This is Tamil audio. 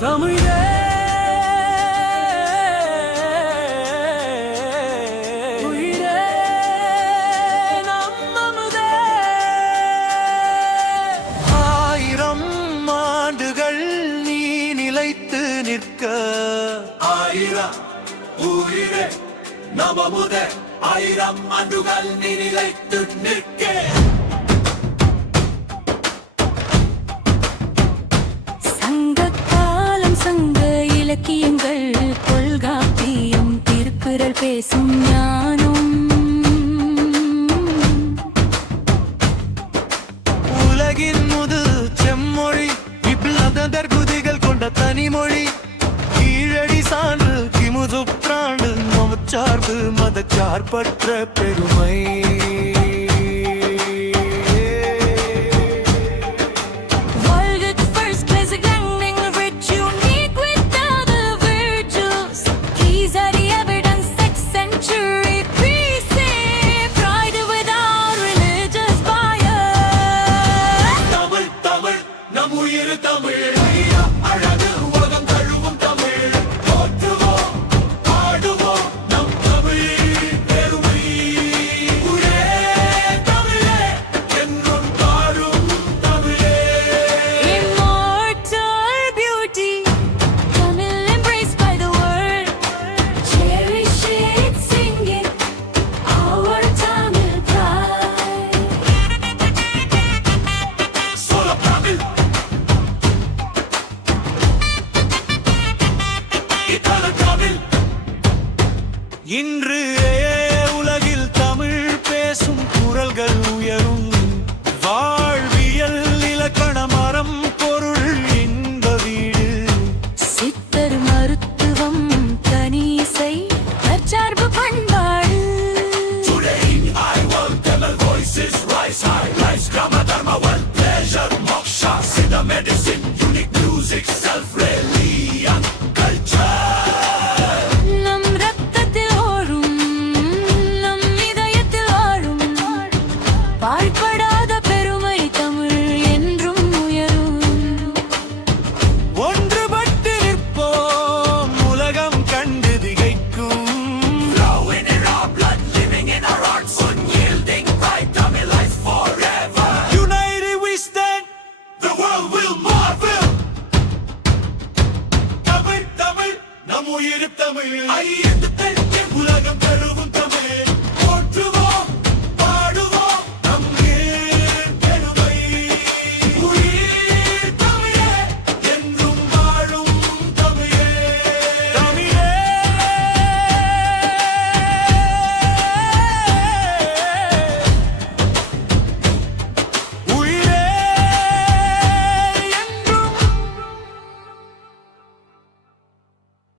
தமிழே உயிரே நம் அமுதே. ஆயிரம் ஆண்டுகள் நீ நிலைத்து நிற்க, ஆயிரம் உயிரே நம் அமுதே. ஆயிரம் ஆண்டுகள் நீ நிலைத்து நிற்க. சங்க இலக்கியங்கள் தொல்காப்பியம் திருக்குறள் பேசும் ஞானம். உலகின் முதல் செம்மொழி விப்ளதர் குதிகள் கொண்ட தனிமொழி. கீழடி சான்று கிமுதுற்றாண்டு மதச்சார்பு மதச்சார்பற்ற பெருமை. இன்று உலகில் தமிழ் பேசும் குரல்கள்